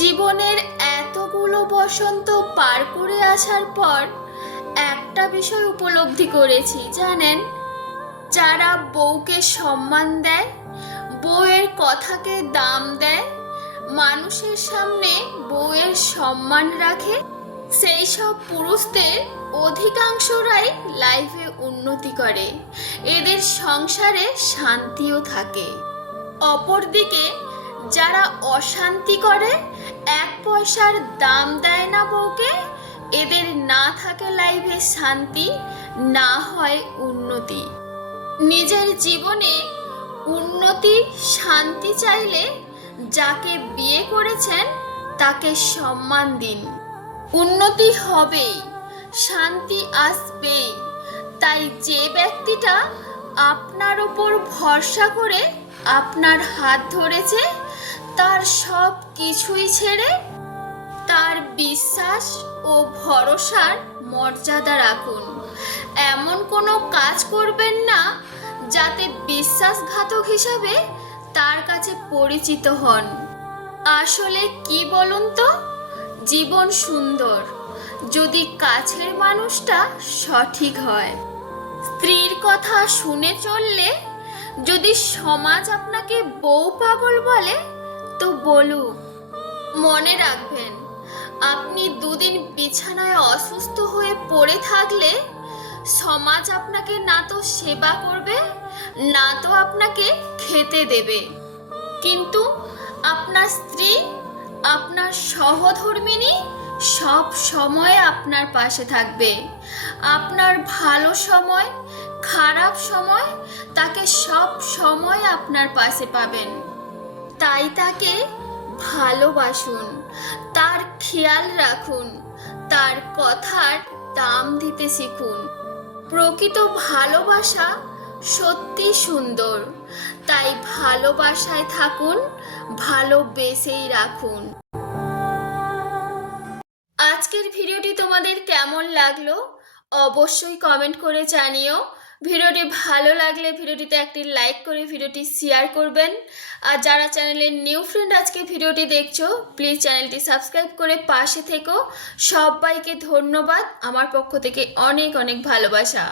জীবনের এতগুলো বসন্ত পার করে আসার পর একটা বিষয় উপলব্ধি করেছি, জানেন? যারা বউকে সম্মান দেয়, বউয়ের কথাকে দাম দেয়, মানুষের সামনে বউয়ের সম্মান রাখে, সেই সব পুরুষদের অধিকাংশরাই লাইফে উন্নতি করে। এদের সংসারে শান্তিও থাকে। অপরদিকে যারা অশান্তি করে, এক পয়সার দাম দেয় না বউকে, এদের না থাকে লাইফে শান্তি, না হয় উন্নতি। নিজের জীবনে উন্নতি, শান্তি চাইলে যাকে বিয়ে করেছেন, তাকে সম্মান দিন। উন্নতি হবেই, শান্তি আসবেই। তাই যে ব্যক্তিটা আপনার ওপর ভরসা করে আপনার হাত ধরেছে তার সব কিছুই ছেড়ে তার বিশ্বাস ও ভরসার মর্যাদা রাখুন। এমন কোনো কাজ করবেন না যাতে বিশ্বাসঘাতক হিসাবে তার কাছে পরিচিত হন। আসলে কি বলুন তো? জীবন সুন্দর, যদি কাছের মানুষটা সঠিক হয়। স্ত্রীর কথা শুনে চললে যদি সমাজ আপনাকে বউ পাগল বলে তো বলুক মনে রাখবেন, আপনি দুদিন বিছানায় অসুস্থ হয়ে পড়ে থাকলে সমাজ আপনাকে না তো সেবা করবে, না তো আপনাকে খেতে দেবে। কিন্তু আপনার স্ত্রী, আপনার সহধর্মিনী সব সময় আপনার পাশে থাকবে। আপনার ভালো সময়, খারাপ সময় তাকে সব সময় আপনার পাশে পাবেন। তাই তাকে ভালোবাসুন, তার খেয়াল রাখুন, তার কথার দাম দিতে শিখুন। প্রকৃত ভালোবাসা সত্যি সুন্দর, তাই ভালোবাসায় থাকুন, ভালোবেসেই রাখুন। আজকের ভিডিওটি তোমাদের কেমন লাগল? অবশ্যই কমেন্ট করে জানিও। ভিডিওটি ভালো লাগলে ভিডিওটিতে একটি লাইক করে ভিডিওটি শেয়ার করবেন। আর যারা চ্যানেলের নিউ ফ্রেন্ড আজকে ভিডিওটি দেখছ, প্লিজ চ্যানেলটি সাবস্ক্রাইব করে পাশে থেকো। সবাইকে ধন্যবাদ। আমার পক্ষ থেকে অনেক অনেক ভালোবাসা।